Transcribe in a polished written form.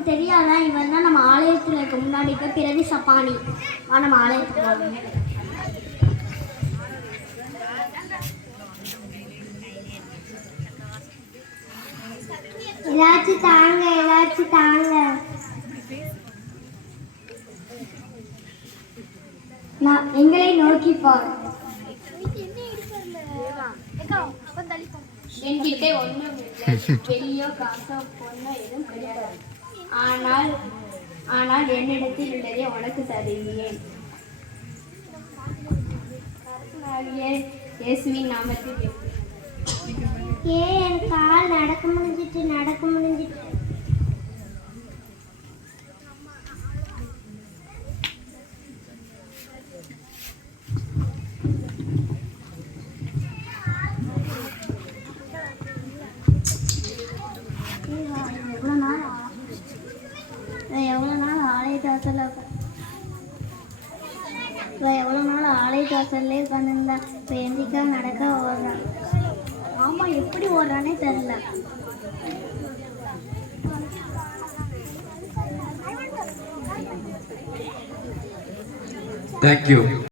உனக்கு தெரியாதா? இவன் தான் நம்ம ஆலயத்தில் இருக்க முன்னாடி இருக்க பிறவி சப்பானி. நம்ம ஆலயத்துக்கு போகணும். ஏதாச்சும் தாங்க, ஏதாச்சும் தாங்க. நான் எங்களை நோக்கி பார். என்கிட்ட ஒன்றும் இல்லை, வெள்ளியோ காசோ பொண்ணோ எதுவும் கிடையாது. ஆனால் என்னிடத்தில் உள்ளதே உனக்கு தருகிறேன். இயேசுவின் நாமத்தில் என் கால் நடக்க முடிஞ்சிட்டு. எவ்வளோ நாள் ஆலய வாசல்லே உட்காந்துருந்தா. இப்போ எந்திக்கா நடக்க ஓடுறான். ஆமாம், எப்படி ஓடுறானே தெரியல. Thank you.